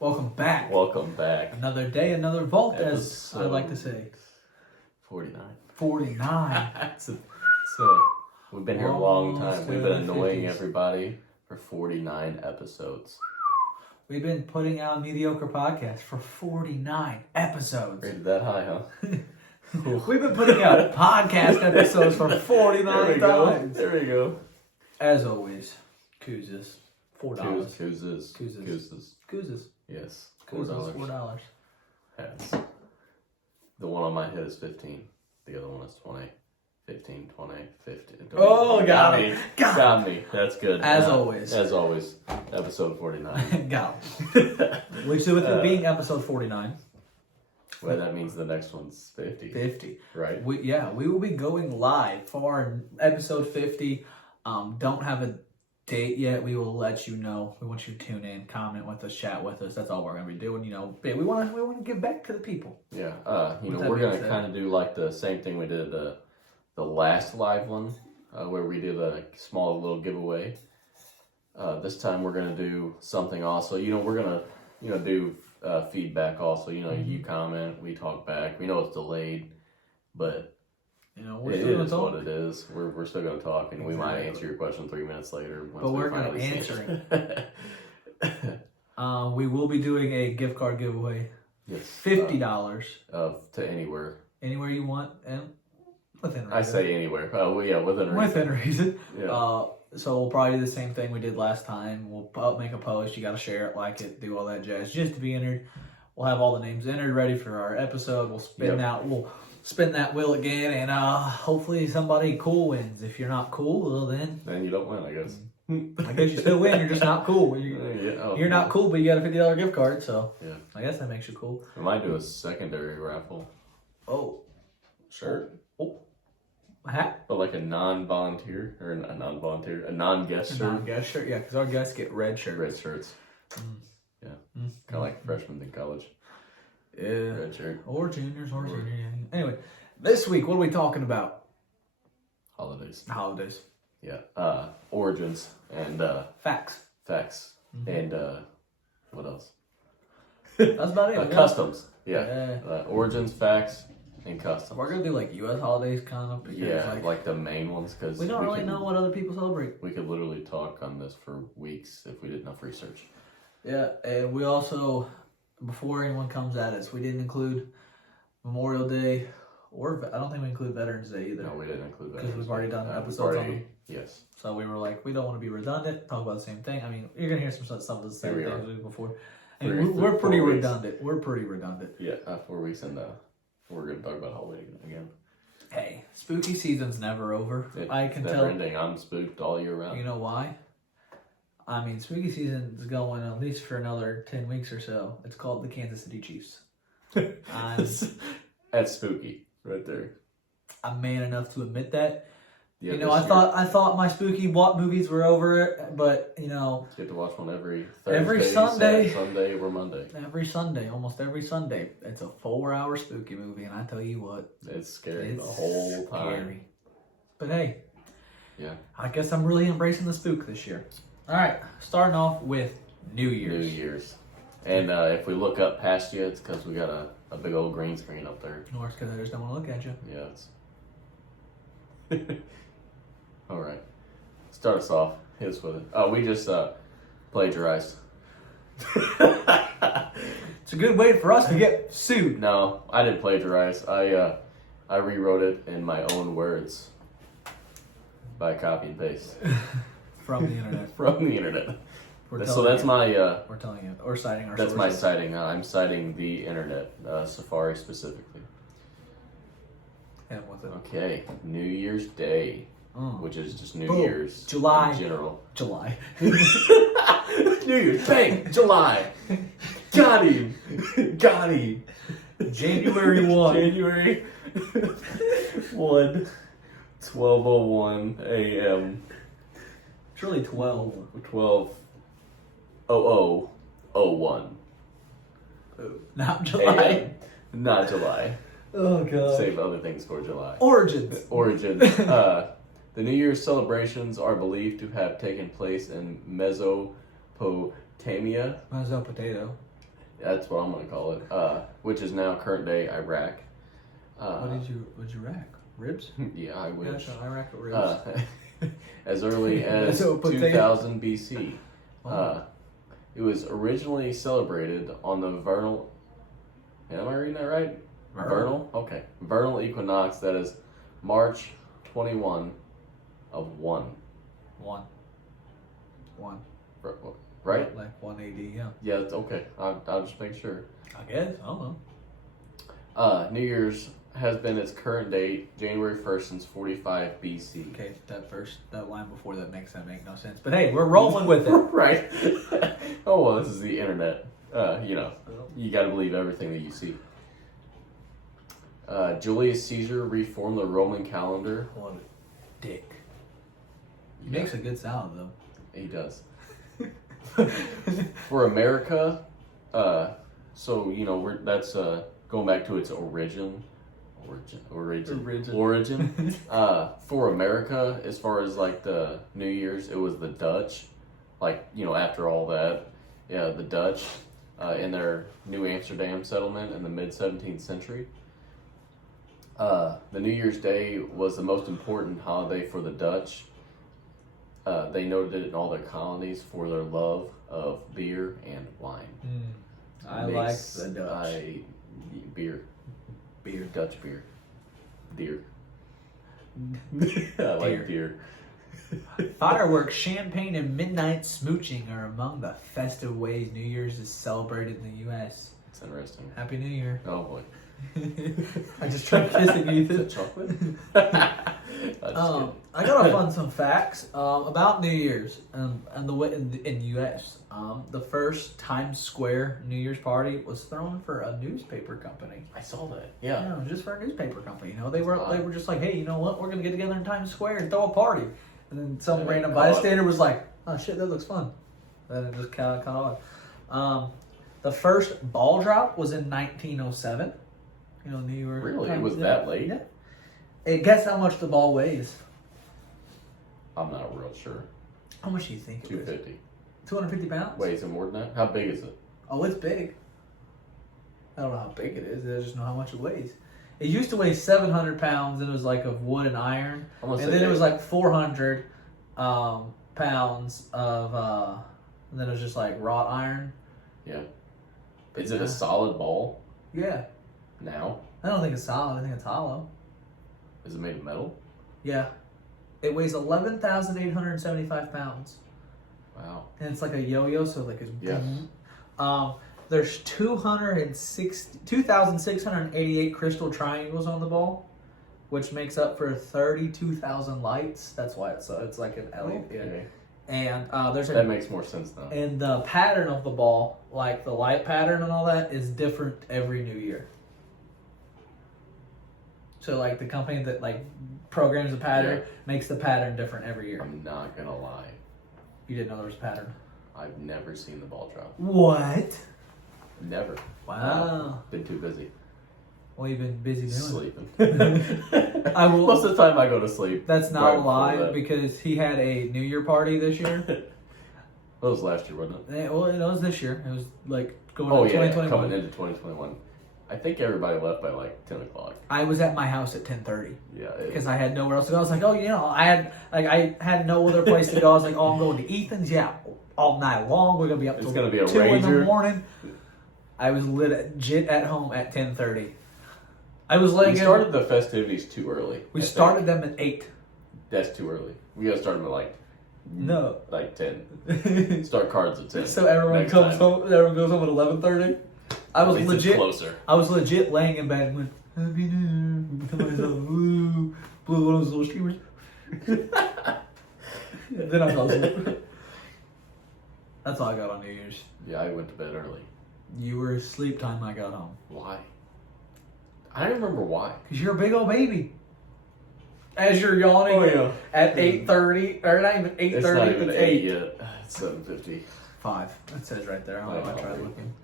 Welcome back. Welcome back. Another day, another vault, as I Episode like to say. 49. 49. We've been here a long time. Almost We've been to the annoying 50s. everybody for 49 episodes. We've been putting out mediocre podcasts for 49 episodes. Rated that high, huh? We've been putting out podcast episodes for 49 times. There we go. As always, Koozes. $4. Koozes. Koozes. Koozes. Yes. Koozes, $4. $4. Hats. The one on my head is 15. The other one is 20. 15, 20, 50. Oh, got me. Got me. That's good. As always. As always. Episode 49. Got it. Which, with it being episode 49. Well, that means the next one's 50. 50. Right? We will be going live for episode 50. Don't have a date yet. We will let you know. We want you to tune in, comment with us, chat with us. That's all we're gonna be doing. But we want to give back to the people. Yeah. With that We're being gonna said. kind of do like the same thing we did the last live one, where we did a small little giveaway. This time we're gonna do something also. We're gonna do feedback also. You comment, we talk back. We know it's delayed, but We're it still is gonna what talk. it is. We're still gonna talk, and we might Exactly. answer your question 3 minutes later. Once But we we're gonna finally see answer it. We will be doing a gift card giveaway. Yes. $50 To anywhere. anywhere you want and within reason. I say anywhere. Oh, yeah, within reason. Within reason. Yeah. So we'll probably do the same thing we did last time. We'll make a post. You got to share it, like it, do all that jazz, just to be entered. We'll have all the names entered, ready for our episode. We'll spin that wheel again, and hopefully somebody cool wins. If you're not cool, well then Then you don't win, I guess. I guess you still win. You're just not cool. Yeah, You're not cool, but you got a $50 gift card, so Yeah. I guess that makes you cool. I might do a secondary raffle Oh, shirt, a hat, but like a non-volunteer or a non-volunteer, a non-guest shirt. non-guest shirt. Yeah, because our guests get red shirts. Red shirts. Yeah, kind of like freshmen in college. Yeah. Red shirt. Or juniors, or seniors. Yeah. Anyway, this week, what are we talking about? Holidays. Holidays. Yeah. Origins and Facts. facts and what else? That's about it. Customs. Yeah. Yeah. Origins, facts, and customs. We're going to do like U.S. holidays kind of. Because Yeah, like the main ones, because we don't really know what other people celebrate. We could literally talk on this for weeks if we did enough research. Yeah, and we also, before anyone comes at us, we didn't include Memorial Day, or I don't think we include Veterans Day either. No, we didn't include that. Because we've already done episodes on them. Yes. So we were like, we don't want to be redundant, talk about the same thing. I mean, you're going to hear some of the same Here we things are. we did before. Three- And we're pretty 4 weeks. redundant. We're pretty redundant. Yeah, 4 weeks and we're going to talk about Halloween again. Hey, spooky season's never over. I can never tell. ending. I'm spooked all year round. You know why? I mean, spooky season's going at least for another 10 weeks or so. It's called the Kansas City Chiefs. That's spooky right there. I'm man enough to admit that. Yeah, I thought my spooky movies were over, but You get to watch one every Every Thursday, Sunday. Sunday or Monday. every Sunday, almost every Sunday, it's a 4-hour spooky movie, and I tell you what, It's scary it's the whole time. scary. But hey, Yeah. I guess I'm really embracing the spook this year. All right, starting off with New Year's. New Year's. And if we look up past you, it's because we got a big old green screen up there. No, it's because I just don't want to look at you. Yeah, it's... All right. Start us off. Hit us with it. Oh, we just plagiarized. It's a good way for us to get sued. No, I didn't plagiarize. I rewrote it in my own words by copy and paste From the internet. from the internet. We're So telling that's you. my We're telling you. Or citing our that's my sources. citing. I'm citing the internet, Safari specifically. And with it. Okay, New Year's Day, Mm. which is just New Boom. Year's July. in general. July. New Year's, bang, July. Got him. Got him. January 1. January 1, 12:01 a.m. It's really 12. 12:00:01 Not July. a.m. Not July. Oh, God. Save other things for July. Origins. Origin. The New Year's celebrations are believed to have taken place in Mesopotamia. Mine's a potato. That's what I'm going to call it. Which is now current day Iraq. What'd you rack? Ribs? Yeah, I wish. Yeah, I rack ribs. As early as 2000 BC. It was originally celebrated on the Vernal. Am I reading that right? Vernal? Okay. Vernal Equinox, that is March 21 of 1. 1. Right? Like 180, yeah. Yeah, it's okay. I'll just make sure. I guess. I don't know. New Year's has been its current date, January 1st since 45 BC. Okay, that line before that makes no sense. But hey, we're rolling with it. Right. Oh, well, this is the internet. You got to believe everything that you see. Julius Caesar reformed the Roman calendar. What a dick. He makes a good salad, though. He does. For America, that's going back to its origin. For America, as far as like the New Year's, it was the Dutch. After all that, yeah, the Dutch in their New Amsterdam settlement in the mid 17th century. The New Year's Day was the most important holiday for the Dutch. They noted it in all their colonies for their love of beer and wine. I like the Dutch. Beer. Dutch beer. Deer. I like deer. Fireworks, champagne, and midnight smooching are among the festive ways New Year's is celebrated in the U.S. It's interesting. Happy New Year. Oh boy. I just tried kissing you. Is it chocolate? I got some facts about New Year's and the way in the U.S. The first Times Square New Year's party was thrown for a newspaper company. I saw that. Yeah, just for a newspaper company. They were just like, hey, you know what? We're gonna get together in Times Square and throw a party. And then some random bystander was like, oh shit, that looks fun. Then it just kind of caught on. The first ball drop was in 1907. New York. Really? It was that late? Yeah. Hey, guess how much the ball weighs? I'm not real sure. How much do you think it 250. weighs? 250 pounds? Wait, is it more than that? How big is it? Oh, it's big. I don't know how big it is. I just know how much it weighs. It used to weigh 700 pounds, and it was like of wood and iron. And then it was like 400 pounds of, and then it was just like wrought iron. Yeah. Is it a solid ball? Yeah. Now? I don't think it's solid. I think it's hollow. Is it made of metal? Yeah. It weighs 11,875 pounds. Wow. And it's like a yo-yo, so like it's... Yeah. There's 2,688 crystal triangles on the ball, which makes up for 32,000 lights. That's why it's like an LED. Okay. And that makes more sense now. And the pattern of the ball, like the light pattern and all that, is different every New Year. So like the company that like programs the pattern makes the pattern different every year. I'm not gonna lie. You didn't know there was a pattern? I've never seen the ball drop. What? Never. Wow. Been too busy. What have you been busy doing? Sleeping. Most of the time I go to sleep. That's not a lie, because he had a New Year party this year. It was last year, wasn't it? Well, it was this year. It was like going into 2021. Coming into 2021. I think everybody left by like 10 o'clock. I was at my house at 10:30. Yeah. Because I had nowhere else to go. I was like, I had no other place to go. I was like, I'm going to Ethan's. Yeah, all night long. We're gonna be up till 2 in the morning. I was legit at home at 10:30. We started the festivities too early. We started them at 8. That's too early. We gotta start them at like 10. Start cards at 10. So everyone comes home. Everyone goes home at 11:30. I was legit closer. I was legit laying in bed and went, Happy New Year. Blew one of those little streamers. Then I fell asleep. That's all I got on New Year's. Yeah, I went to bed early. You were asleep time I got home. Why? I don't remember why. Because you're a big old baby. As you're yawning at 8:30, or not even 8:30, it's not even 8 yet. It's 7:50. 5. It says right there. I don't know if I tried looking.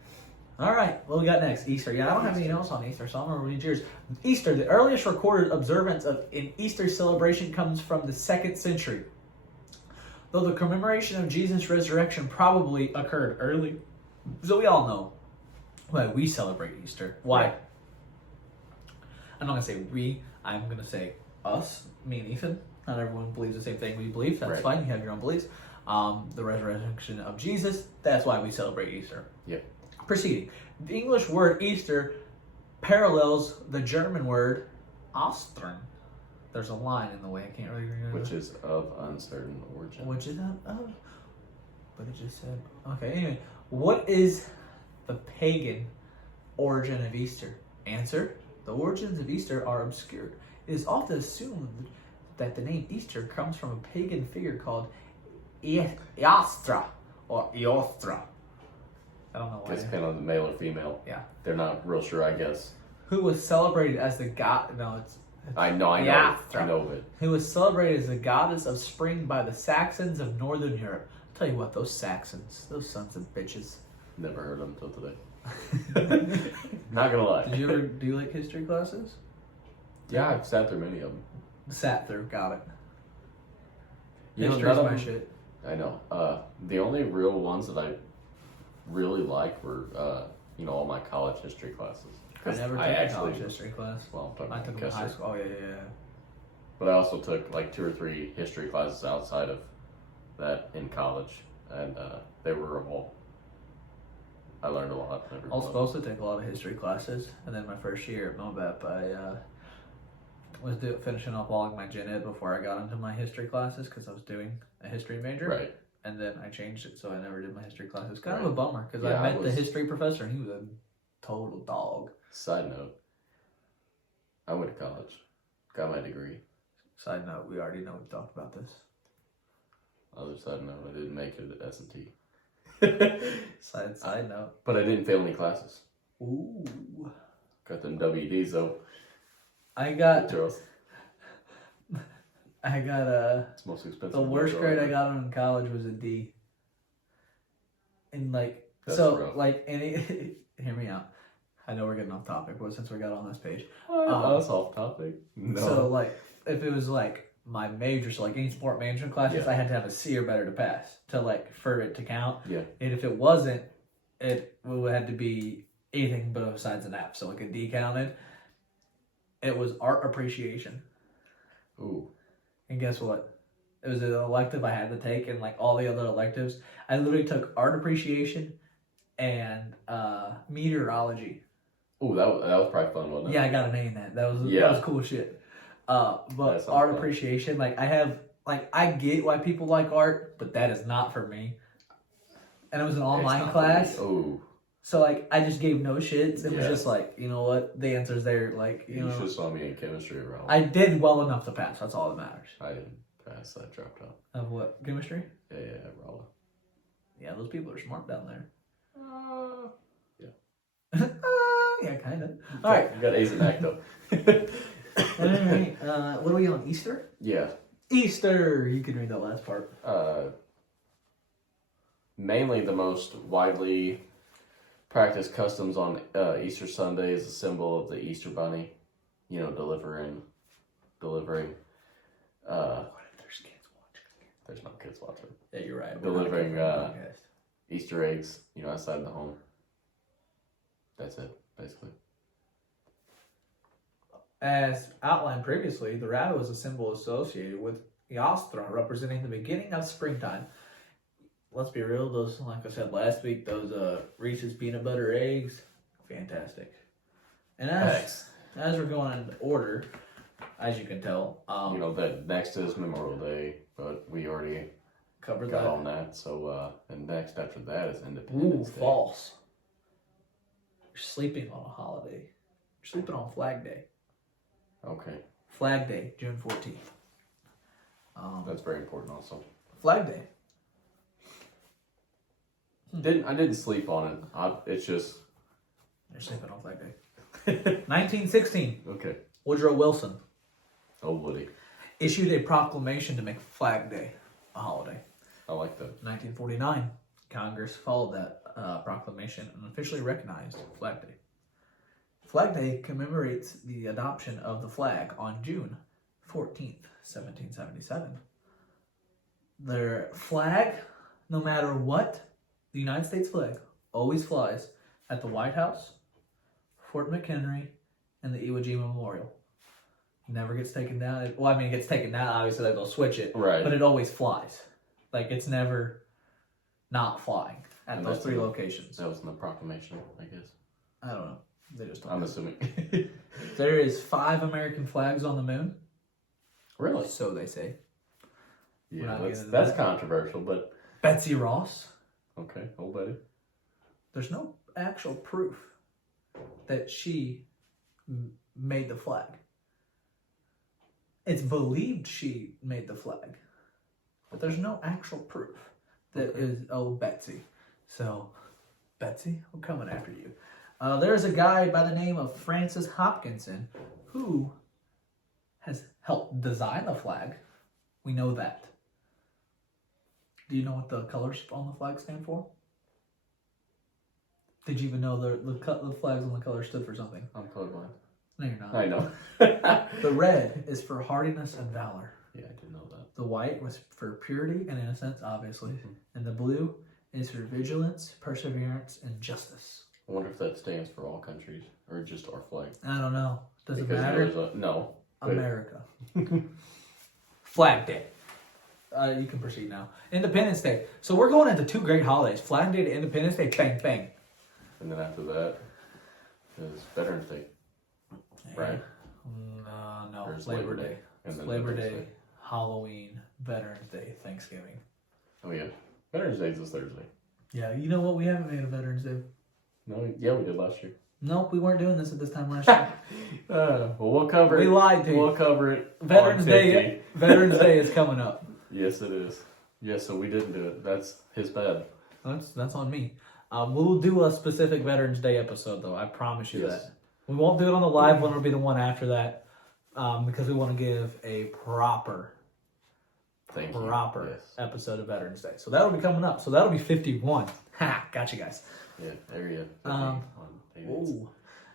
All right, what we got next? Easter. Yeah, I don't have anything else on Easter, so I'm going to read yours. Easter, the earliest recorded observance of an Easter celebration comes from the 2nd century. Though the commemoration of Jesus' resurrection probably occurred early. So we all know why we celebrate Easter. Why? Right. I'm not gonna say we. I'm gonna say us, me and Ethan. Not everyone believes the same thing we believe. That's Right. fine. You have your own beliefs. The resurrection of Jesus. That's why we celebrate Easter. Yep. Proceeding. The English word Easter parallels the German word Ostern. There's a line in the way. I can't really remember. Which is of uncertain origin. Which is but it just said. Okay. Anyway, what is the pagan origin of Easter? Answer: the origins of Easter are obscure. It is often assumed that the name Easter comes from a pagan figure called Eostra or Eostra. I don't know why. It's depending on the male or female. Yeah. They're not real sure, I guess. Who was celebrated as the god? No, it's I know. Eostra. I know of it. Who was celebrated as the goddess of spring by the Saxons of northern Europe. I'll tell you what, those Saxons, those sons of bitches. Never heard of them until today. Not gonna lie. Did you ever do like history classes? Yeah, I've sat through many of them. Sat through, got it. You know, History's none of my them- shit. I know. The only real ones that I really liked were, all my college history classes. I never took a college history class. Well, I'm I talking took them in high Kessler. school. Oh yeah. But I also took like 2 or 3 history classes outside of that in college, and they were all. I learned a lot. I was supposed to take a lot of history classes, and then my first year at MOBEP, I was finishing up all of my gen ed before I got into my history classes because I was doing a history major. Right. And then I changed it, so I never did my history classes. Kind of Right. a bummer because Yeah, I I met was- the history professor, and he was a total dog. Side note, I went to college, got my degree. Side note, we already know we've talked about this. Other side note, I didn't make it at S&T. Side note. But I didn't fail any classes. Ooh. Got them WDs though. I got Charles. It's most expensive. the worst grade I got in college was a D. And like That's so rough. like hear me out. I know we're getting off topic, but since we got on this page. That's off topic. No. So like if it was like my major, so like any sport management classes, Yeah. I had to have a C or better to pass for it to count. Yeah. And if it wasn't, it would have to be anything but besides an F. So like a D counted. It was art appreciation. Ooh. And guess what? It was an elective I had to take, and like all the other electives, I literally took art appreciation and meteorology. Ooh, that was probably fun, wasn't it? Yeah, I got an A in that. That was cool shit. But sounds art fun. appreciation, I get why people like art, but that is not for me. And it was an It's online not class, for me. Ooh. so like I just gave no shits. It was Yeah. just like, you know what, the answer's there. Like You should have saw me in chemistry around. I did well enough to pass. That's all that matters. I didn't pass. I dropped out. Of what, chemistry? Yeah, Rolla. Yeah, those people are smart down there. Yeah. Yeah, kind of. All right. You got A's in that though. All right. What are we on? Easter? Yeah. Easter. You can read that last part. Mainly the most widely practiced customs on Easter Sunday is a symbol of the Easter Bunny. You know, delivering. What if there's kids watching? There's no kids watching. Yeah, you're right. Delivering, We're not a podcast. Easter eggs, outside the home. That's it, basically. As outlined previously, the rabbit was a symbol associated with Eostra, representing the beginning of springtime. Let's be real, those, like I said last week, those Reese's peanut butter eggs, fantastic. And as we're going in order, as you can tell, That next is Memorial Day, but we already covered got that. on that. So, and next after that is Ooh, Independence Day. false. You're sleeping on a holiday. You're sleeping on Flag Day. Okay, Flag Day, June 14th. that's very important also. Flag Day. I didn't sleep on it. It's just You're sleeping on Flag Day. 1916. okay. Woodrow Wilson Oh, Woody, issued a proclamation to make Flag Day a holiday. I like that. 1949, Congress followed that proclamation and officially recognized Flag Day. Flag Day commemorates the adoption of the flag on June 14th, 1777. Their flag, no matter what, the United States flag always flies at the White House, Fort McHenry, and the Iwo Jima Memorial. Never gets taken down. It gets taken down. Obviously, they'll switch it. Right. But it always flies. Like, it's never not flying at And those that's 3 locations. That was in the proclamation, I guess. I don't know. They just don't. I'm assuming. There is 5 American flags on the moon. Really? So they say. Yeah, that's controversial, but... Betsy Ross. Okay, old buddy. There's no actual proof that she made the flag. It's believed she made the flag, but there's no actual proof that is Betsy. So, Betsy, we're coming after you. There's a guy by the name of Francis Hopkinson who has helped design the flag. We know that. Do you know what the colors on the flag stand for? Did you even know the flags on the colors stood for something? I'm colorblind. No, you're not. I know. The red is for hardiness and valor. Yeah, I did know that. The white was for purity and innocence, obviously. Mm-hmm. And the blue is for vigilance, perseverance, and justice. I wonder if that stands for all countries or just our flag. I don't know. Does it matter? No. America. Flag Day. You can proceed now. Independence Day. So we're going into 2 great holidays. Flag Day to Independence Day. Bang, bang. And then after that is Veterans Day. Yeah. Right? No. Or is Labor Day. And then Labor Day, Halloween, Veterans Day, Thanksgiving. Oh, yeah. Veterans Day is this Thursday. Yeah, you know what? We haven't made a Veterans Day. No, yeah, we did last year. Nope, we weren't doing this at this time last year. Well, we'll cover it. We lied to you. We'll cover it. Veterans Day. Veterans Day is coming up. Yes, it is. Yeah, so we didn't do it. That's his bad. That's on me. We'll do a specific Veterans Day episode, though. I promise you that. We won't do it on the live one. It'll be the one after that, because we want to give a proper episode of Veterans Day. So that'll be coming up. So that'll be 51. Ha! Gotcha, guys. Yeah, there you go. Ooh.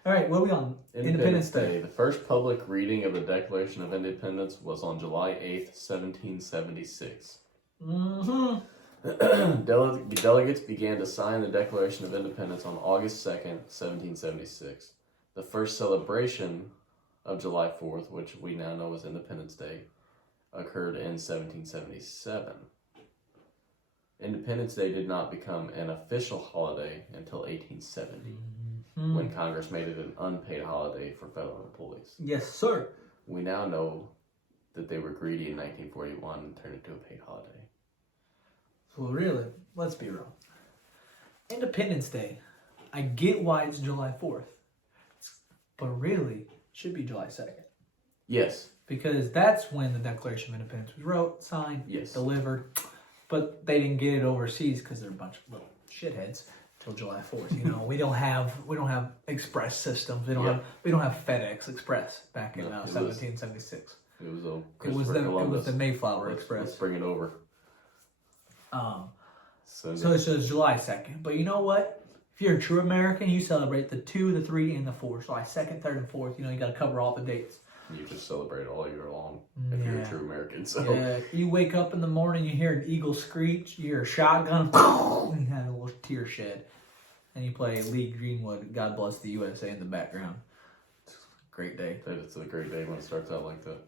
All right, what are we on? Independence Day. The first public reading of the Declaration of Independence was on July 8th, 1776. Mm-hmm. Delegates began to sign the Declaration of Independence on August 2nd, 1776. The first celebration of July 4th, which we now know as Independence Day, occurred in 1777. Independence Day did not become an official holiday until 1870, when Congress made it an unpaid holiday for federal employees. Yes, sir. We now know that they were greedy in 1941 and turned it to a paid holiday. Well, really, let's be real. Independence Day, I get why it's July 4th, but really, it should be July 2nd. Yes. Because that's when the Declaration of Independence was wrote, signed, delivered. But they didn't get it overseas because they're a bunch of little shitheads till July 4th. You know, we don't have express systems. We don't have FedEx Express back in 1776. It was the Mayflower Express. Let's bring it over. So it says July 2nd. But you know what? If you're a true American, you celebrate the 2, the 3, and the 4. July 2nd, 3rd, and 4th. You know, you got to cover all the dates. You just celebrate all year long if you're a true American. So you wake up in the morning, you hear an eagle screech, you hear a shotgun, and you have a little tear shed, and you play Lee Greenwood, God Bless the USA in the background. It's a great day. It's a great day when it starts out like that.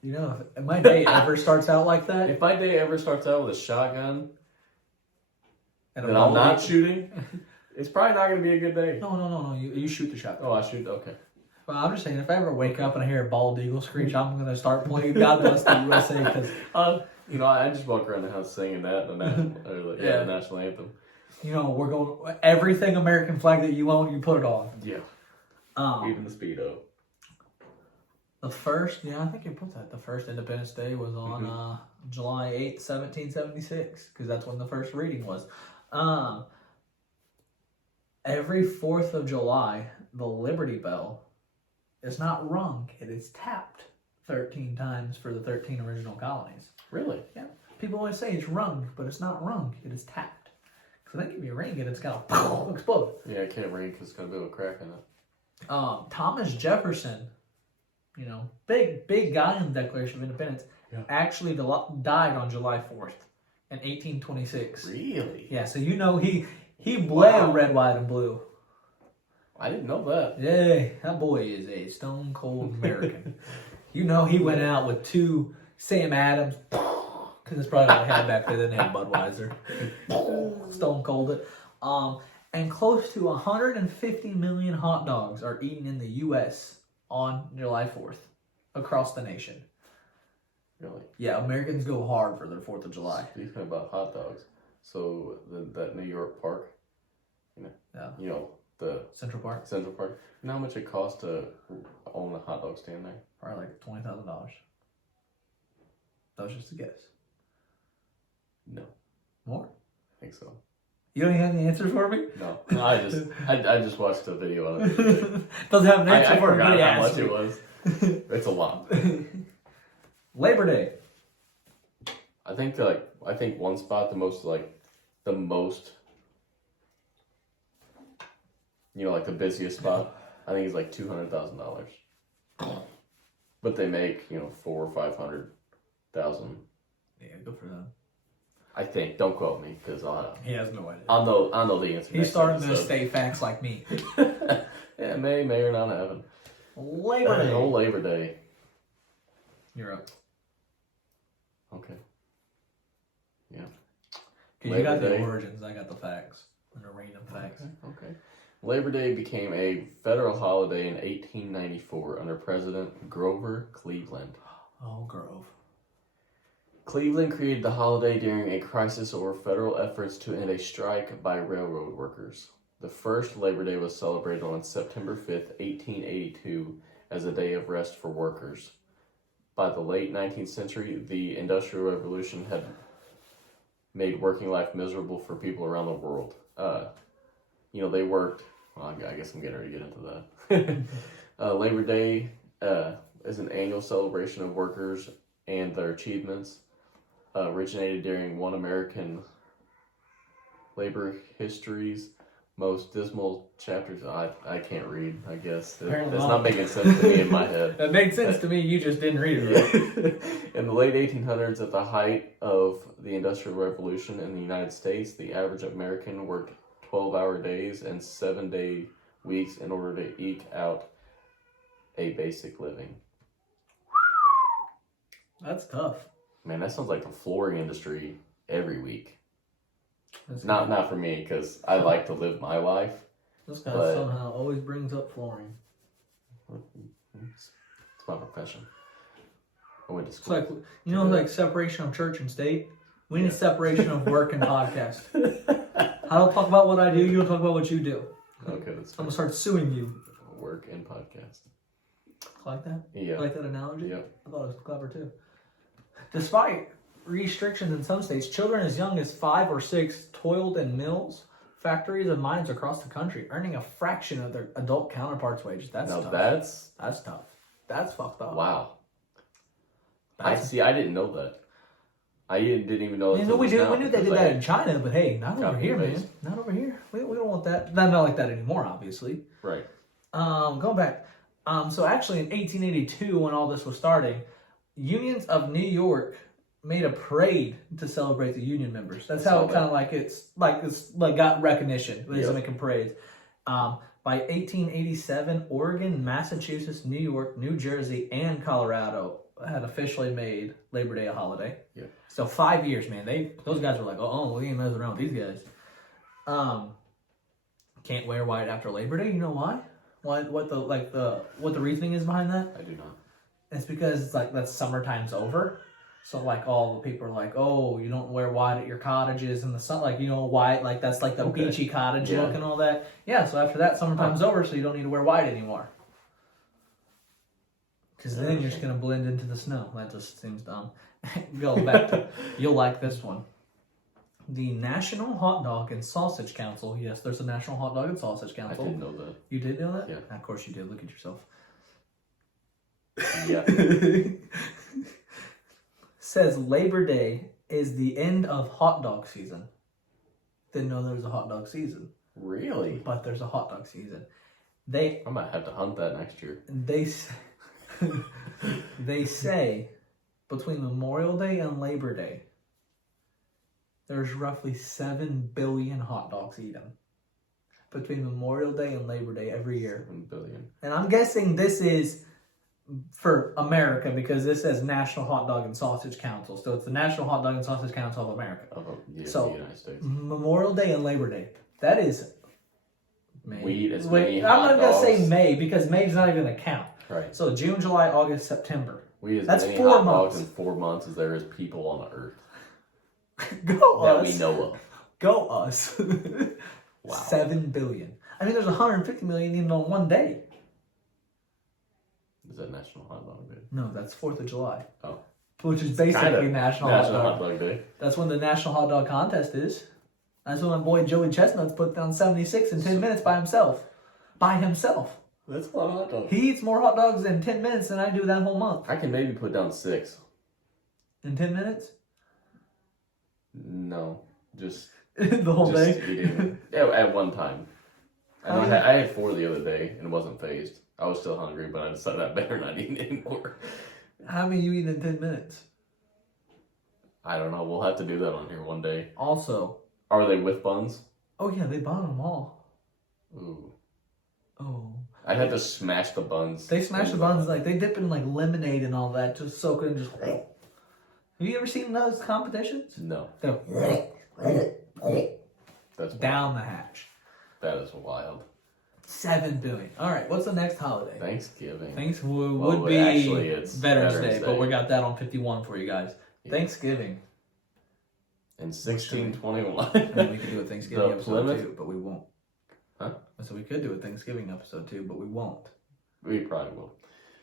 You know, if my day ever starts out like that. If my day ever starts out with a shotgun and I'm not shooting, it's probably not going to be a good day. No. You shoot the shotgun. Oh, I shoot? Okay. Well, I'm just saying, if I ever wake up and I hear a bald eagle screech, I'm going to start playing God Bless the USA. Because, I just walk around the house singing that, the national anthem. You know, we're going, everything American flag that you own, you put it on. Yeah. Even the Speedo. The first, I think you put that. The first Independence Day was on July 8th, 1776, because that's when the first reading was. Every 4th of July, the Liberty Bell is not rung, it is tapped 13 times for the 13 original colonies. Really? Yeah. People always say it's rung, but it's not rung, it is tapped. Because I think if you ring it, it's going to explode. Yeah, it can't ring because it's got a bit of a crack in it. Thomas Jefferson, big guy in the Declaration of Independence, actually died on July 4th in 1826. Really? Yeah, so he bled red, white, and blue. I didn't know that. Yay, that boy is a stone cold American. You know he went out with 2 Sam Adams, because that's probably what they had back then. They didn't have Budweiser. Stone cold it. And close to 150 million hot dogs are eaten in the U.S. on July 4th across the nation. Really? Yeah, Americans go hard for their 4th of July. Speaking about hot dogs, so that New York park, the Central Park, Central Park. You know how much it costs to own a hot dog stand there? probably like $20,000. That was just a guess. No, More? I think so. You don't even have the answer for me? No, I just watched a video on it. Doesn't have an answer I for me. forgot how much it was. It's a lot. Labor Day. I think one spot the most the busiest spot, I think is like $200,000. But they make, $400,000 or $500,000. Yeah, good for them. I think. Don't quote me because He has no idea. I'll know the answer. He's starting to state facts like me. Yeah, may or not happen. Labor Day. Oh, Labor Day. You're up. Okay. Yeah. Because you got the Day. origins, I got the facts. And the random facts. Okay. Labor Day became a federal holiday in 1894 under President Grover Cleveland. Oh, Grove. Cleveland created the holiday during a crisis over federal efforts to end a strike by railroad workers. The first Labor Day was celebrated on September 5th, 1882, as a day of rest for workers. By the late 19th century, the Industrial Revolution had made working life miserable for people around the world. They worked. Well, I guess I'm getting ready to get into that. Labor Day is an annual celebration of workers and their achievements. Originated during one American labor history's most dismal chapters. I can't read, I guess. That's not making sense to me in my head. That made sense to me, you just didn't read it right. In the late 1800s, at the height of the Industrial Revolution in the United States, the average American worked 12-hour days and 7-day weeks in order to eke out a basic living. That's tough. Man, that sounds like the flooring industry every week. Not for me, because I like to live my life. This guy somehow always brings up flooring. It's my profession. I went to school. It's like, like separation of church and state? We need separation of work and podcast. I don't talk about what I do, you don't talk about what you do. Okay, that's I'm going to start suing you. Work and podcast. Like that? Yeah. Like that analogy? Yep. I thought it was clever too. Despite restrictions in some states, children as young as 5 or 6 toiled in mills, factories, and mines across the country, earning a fraction of their adult counterparts' wages. That's tough. That's tough. That's fucked up. Wow. I didn't know that. I didn't even know that. We knew they did that in China, but hey, not over here, man. Not over here. We don't want that. Not like that anymore, obviously. Right. Going back. So actually in 1882, when all this was starting, unions of New York made a parade to celebrate the union members. That's how it kind of like got recognition. They started making parades. By 1887, Oregon, Massachusetts, New York, New Jersey, and Colorado had officially made Labor Day a holiday. Yeah. So 5 years, man. Those guys were like, we ain't messing around with these guys. Can't wear white after Labor Day. You know why? What the reasoning is behind that? I do not. It's because it's like that summertime's over. So like all the people are like, you don't wear white at your cottages in the sun, white, like that's like the beachy cottage look and all that. Yeah, so after that, summertime's over, so you don't need to wear white anymore. Because then you're just gonna blend into the snow. That just seems dumb. Go back to you'll like this one. The National Hot Dog and Sausage Council. Yes, there's a National Hot Dog and Sausage Council. I didn't know that. You did know that? Yeah. Of course you did. Look at yourself. Yeah. Says Labor Day is the end of hot dog season. Didn't know there was a hot dog season. Really? But there's a hot dog season. I might have to hunt that next year. They say between Memorial Day and Labor Day, there's roughly 7 billion hot dogs eaten. between Memorial Day and Labor Day every year. 7 billion. And I'm guessing this is for America because this says National Hot Dog and Sausage Council. So it's the National Hot Dog and Sausage Council of America. The United States. Memorial Day and Labor Day. That is May. Weed is Wait, many I'm hot not going to say dogs. May because May's not even going to count. Right. So June, July, August, September. We as That's many 4 hot months. dogs in 4 months as there is people on the earth Go that us. we know of. Go us. Wow. 7 billion. I mean, there's 150 million even on one day. Is that National Hot Dog Day? No, that's 4th of July. Oh. Which is basically Kinda. National Hot Dog. Dog Day. That's when the National Hot Dog Contest is. That's when my boy Joey Chestnuts put down 76 in 10 minutes by himself. By himself. That's a lot of hot dogs. He eats more hot dogs in 10 minutes than I do that whole month. I can maybe put down 6. In 10 minutes? No. Just The whole just day? eating at one time. I know I had 4 the other day and wasn't phased. I was still hungry, but I decided I better not eat anymore. How many you eat in 10 minutes? I don't know. We'll have to do that on here one day. Also. Are they with buns? Oh yeah, they bought them all. Ooh. Oh. I'd have to smash the buns. They smash the buns, like, they dip in, like, lemonade and all that, just soak it and just... Have you ever seen those competitions? No. They're That's wild. down the hatch. That is wild. 7 billion. All right, what's the next holiday? Thanksgiving. Thanks Well, would be actually, it's Veterans Veterans Day, but Day. we got that on 51 for you guys. Yeah. Thanksgiving. In 1621. I mean, we could do a Thanksgiving The episode Plymouth- too, but we won't. Huh? So we could do a Thanksgiving episode too, but we won't. We probably will.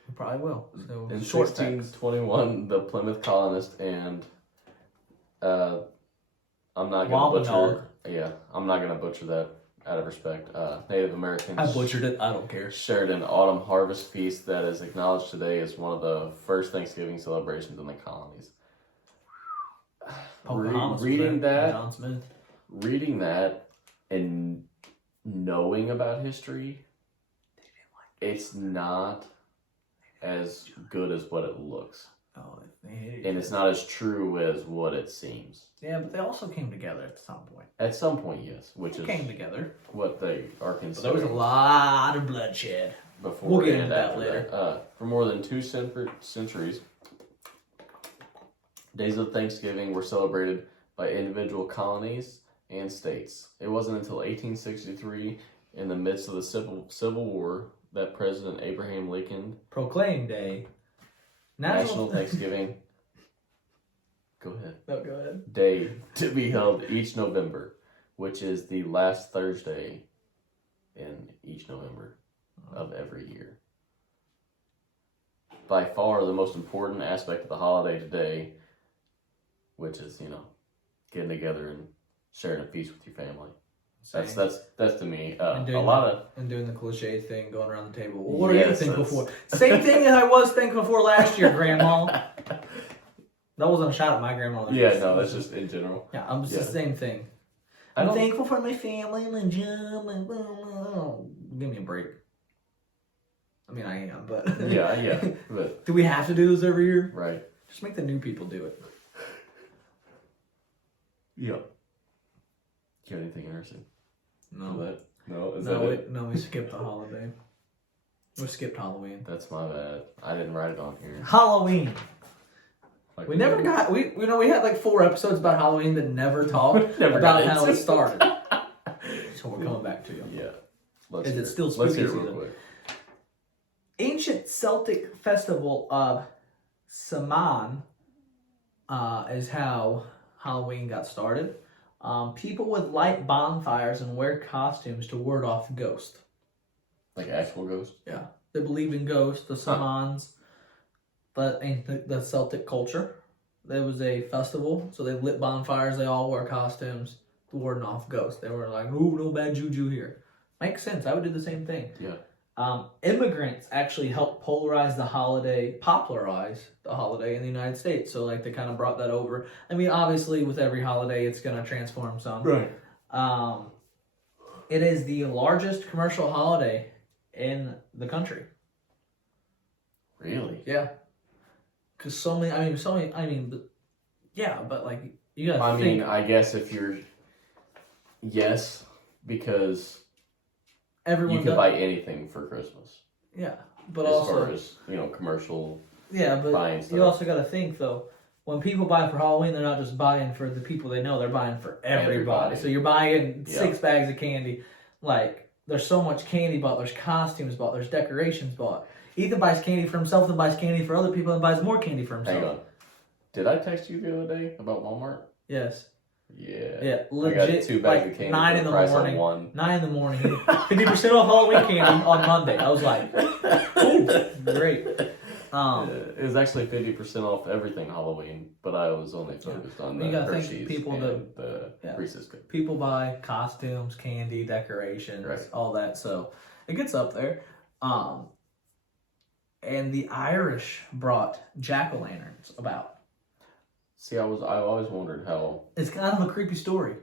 We probably will. So In short text. 1621, the Plymouth Colonist and I'm not gonna Wampanoag. butcher. Yeah, I'm not gonna butcher that out of respect. Native Americans. I butchered it. I don't care. Shared an autumn harvest feast that is acknowledged today as one of the first Thanksgiving celebrations in the colonies. Pocahontas was Reading there. that, John Smith. reading that, and knowing about history, it's not as good as what it looks, Oh, they hated and it. it's not as true as what it seems. Yeah, but they also came together at some point. At some point, yes, which They is came together. what they are But there was a considering lot of bloodshed. before We'll get and into that after later. For more than 2 centuries, days of Thanksgiving were celebrated by individual colonies and states. It wasn't until 1863, in the midst of the Civil War, that President Abraham Lincoln Proclaim Day. National Thanksgiving. Go ahead. No, go ahead. Day to be held each November, which is the last Thursday in each November of every year. By far the most important aspect of the holiday today, which is, getting together and sharing a feast with your family. That's to me And a doing lot of And doing the cliche thing, going around the table. Well, what are you Yes, thankful that's- for? Same thing that I was thankful for last year, Grandma. That wasn't a shot at my grandma. yeah, no, that's just in general. Yeah, I'm just Yeah. the same thing. I I'm don't- thankful for my family, my job, my blah, blah, blah. Give me a break. I mean, I am, but Yeah, but do we have to do this every year? right. Just make the new people do it. Yeah. You got anything interesting? No, Is no, that it? no, we skipped the holiday. We skipped Halloween. That's my bad. I didn't write it on here. Halloween. Like We never got we had like 4 episodes about Halloween that never talked Never about got how into it started. So we're coming back to you. Yeah. Let's Is hear it still Let's hear it spooky real season? quick. Ancient Celtic festival of Samhain is how Halloween got started. People would light bonfires and wear costumes to ward off ghosts. Like actual ghosts? Yeah, they believed in ghosts. The Samhains, the Celtic culture. There was a festival, so they lit bonfires. They all wore costumes to ward off ghosts. They were like, "Ooh, no bad juju here." Makes sense. I would do the same thing. Yeah. Immigrants actually helped popularize the holiday in the United States. So like they kind of brought that over. I mean, obviously with every holiday, it's going to transform some. Right. It is the largest commercial holiday in the country. Really? Yeah. Because yeah, but like you got to I think. mean, I guess if you're... Yes, because everyone you can buy anything for Christmas. Yeah, but as also far as commercial. Yeah, but buying stuff. you also got to think though. When people buy for Halloween, they're not just buying for the people they know; they're buying for everybody. So you're buying 6 bags of candy. Like there's so much candy bought. There's costumes bought. There's decorations bought. Ethan buys candy for himself, and buys candy for other people, and buys more candy for himself. Hang on. Did I text you the other day about Walmart? Yes. Yeah. Yeah, legit. I got 2 bags of candy. 9 in the morning. One. 9 in the morning. 50% off Halloween candy on Monday. I was like, ooh, great. It was actually 50% off everything Halloween, but I was only focused on the Hershey's and the Reese's cookies. People buy costumes, candy, decorations, all that. So it gets up there. And the Irish brought jack-o'-lanterns about. See, I always wondered how. It's kind of a creepy story.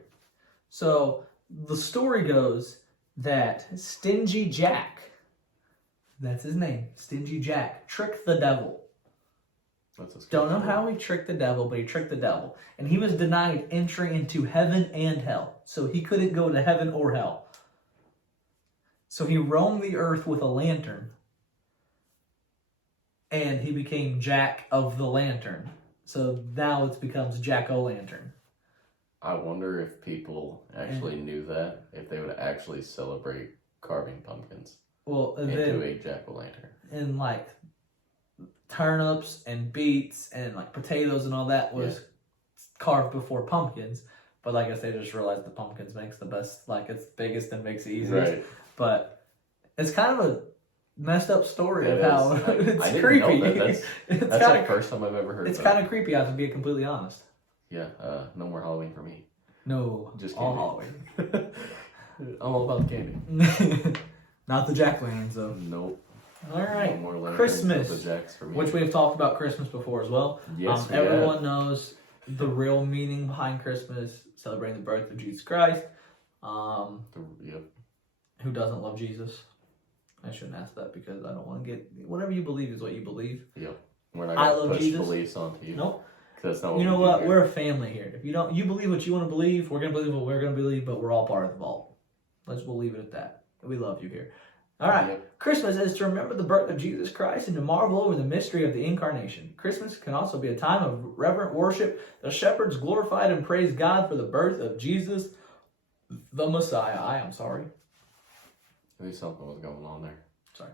So the story goes that Stingy Jack, that's his name, Stingy Jack, tricked the devil. Don't know how he tricked the devil, but he tricked the devil. And he was denied entry into heaven and hell. So he couldn't go to heaven or hell. So he roamed the earth with a lantern. And he became Jack of the Lantern. So now it becomes Jack-o'-lantern. I wonder if people actually knew that, if they would actually celebrate carving pumpkins into a jack-o'-lantern. And like turnips and beets and like potatoes and all that was carved before pumpkins. But I guess they just realized the pumpkins makes the best, like it's biggest and makes it easiest. Right. But it's kind of a messed up story of how it's creepy. That's the first time I've ever heard. It's kind of creepy. I have to be completely honest. Yeah, no more Halloween for me. No, just all Halloween. I'm all about the candy. Not the jack-o'-lanterns though. Nope. All right, Christmas, which we have talked about Christmas before as well. Yes, everyone knows the real meaning behind Christmas, celebrating the birth of Jesus Christ. Who doesn't love Jesus? I shouldn't ask that because I don't want to get... Whatever you believe is what you believe. Yep. We're not going to push beliefs onto you. Nope. That's not what you know what? We're a family here. If you believe what you want to believe, we're going to believe what we're going to believe, but we're all part of the vault. We'll leave it at that. We love you here. All right. Yep. Christmas is to remember the birth of Jesus Christ and to marvel over the mystery of the incarnation. Christmas can also be a time of reverent worship. The shepherds glorified and praised God for the birth of Jesus, the Messiah. I am sorry. At least something was going on there. Sorry.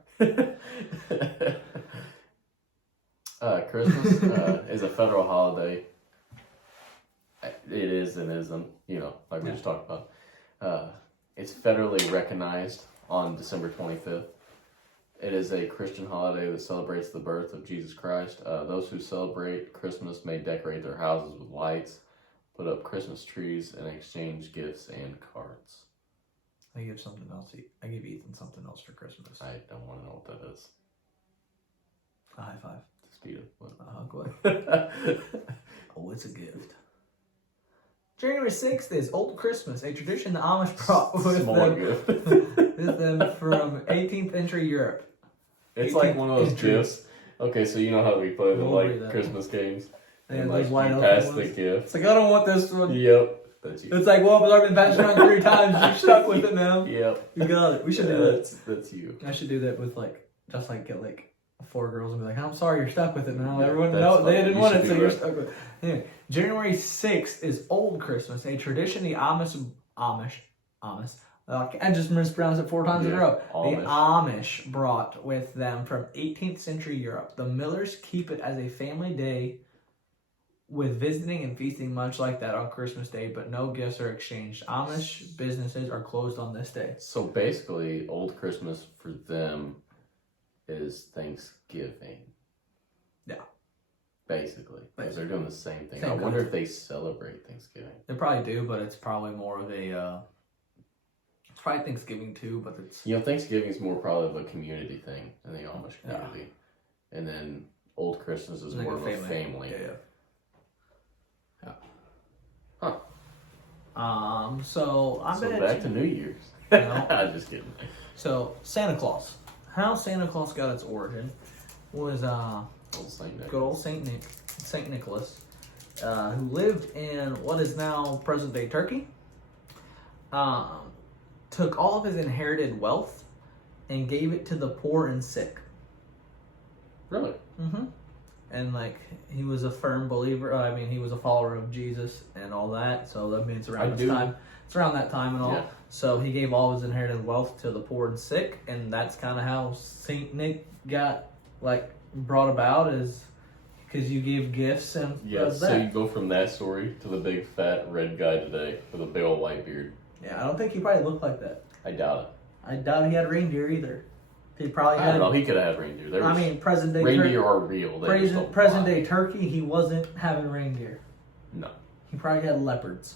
Christmas is a federal holiday. It is and isn't, like we just talked about. It's federally recognized on December 25th. It is a Christian holiday that celebrates the birth of Jesus Christ. Those who celebrate Christmas may decorate their houses with lights, put up Christmas trees, and exchange gifts and cards. I give something else. I give Ethan something else for Christmas. I don't want to know what that is. A high five. Speed of a hug away. Oh, it's a gift. January 6th is Old Christmas, a tradition the Amish brought with them from 18th century Europe. It's like one of those gifts. Okay, so you know how we play the Christmas games. And like you pass the gift. It's like, I don't want this one. Yep. That's you. It's like, well, but I've been passed around 3 times. You're stuck with it now. Yep. You got it. We should do that. That's you. I should do that with get 4 girls and be like, I'm sorry, you're stuck with it now. Everyone knows they didn't want it, so you're stuck with it. Anyway, January 6th is Old Christmas, a tradition the Amish, I just mispronounced it 4 times in a row. The Amish brought with them from 18th century Europe. The Millers keep it as a family day with visiting and feasting much like that on Christmas Day, but no gifts are exchanged. Amish businesses are closed on this day. So basically, Old Christmas for them is Thanksgiving. Yeah. Basically. Because they're doing the same thing. I wonder if they celebrate Thanksgiving. They probably do, but it's probably more of a... it's probably Thanksgiving too, but it's... Thanksgiving is more probably of a community thing in the Amish community. Yeah. And then Old Christmas is more of a family. Yeah. Huh. So back to New Year's. No. I'm just kidding. So Santa Claus. How Santa Claus got its origin was good old Saint Nicholas, who lived in what is now present day Turkey. Took all of his inherited wealth and gave it to the poor and sick. Really? Mm-hmm. And he was a firm believer. I mean, he was a follower of Jesus and all that. So that means around this time. It's around that time and all. Yeah. So he gave all his inherited wealth to the poor and sick, and that's kind of how Saint Nick got brought about, is because you give gifts and So you go from that story to the big fat red guy today with a big old white beard. Yeah, I don't think he probably looked like that. I doubt it. I doubt he had reindeer either. He probably had. I don't know. He could have had reindeer. Present day reindeer are real. Present day turkey. He wasn't having reindeer. No. He probably had leopards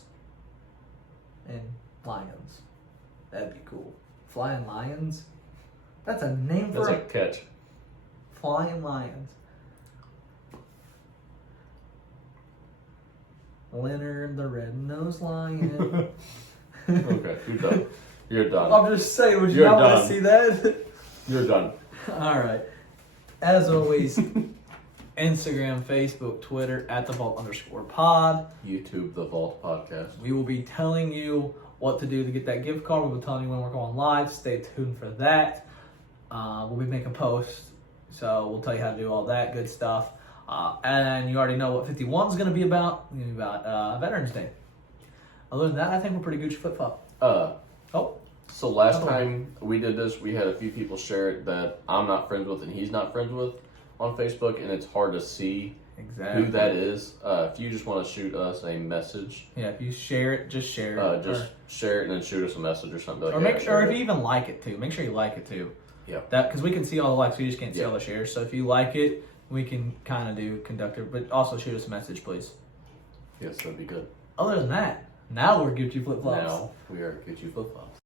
and lions. That'd be cool. Flying lions. That's a name for That's a catch. Flying lions. Leonard the red-nosed lion. Okay, you're done. You're done. I'm just saying, would you You're not want done. to see that? You're done. All right. As always, Instagram, Facebook, Twitter, @thevault_pod. YouTube, The Vault Podcast. We will be telling you what to do to get that gift card. We'll be telling you when we're going live. Stay tuned for that. We'll be making posts, so we'll tell you how to do all that good stuff. And you already know what 51 is going to be about. It's going to be about Veterans Day. Other than that, I think we're pretty good flip-flop. So last time we did this, we had a few people share it that I'm not friends with and he's not friends with on Facebook, and it's hard to see who that is. If you just want to shoot us a message. Yeah, if you share it, just share it. Share it and then shoot us a message or something. Or make sure, if you even like it too, make sure you like it too. Yeah. Because we can see all the likes, we just can't see all the shares. So if you like it, we can kind of do conductor, but also shoot us a message, please. Yes, that'd be good. Other than that, now we're Gucci flip-flops. Now we are Gucci flip-flops.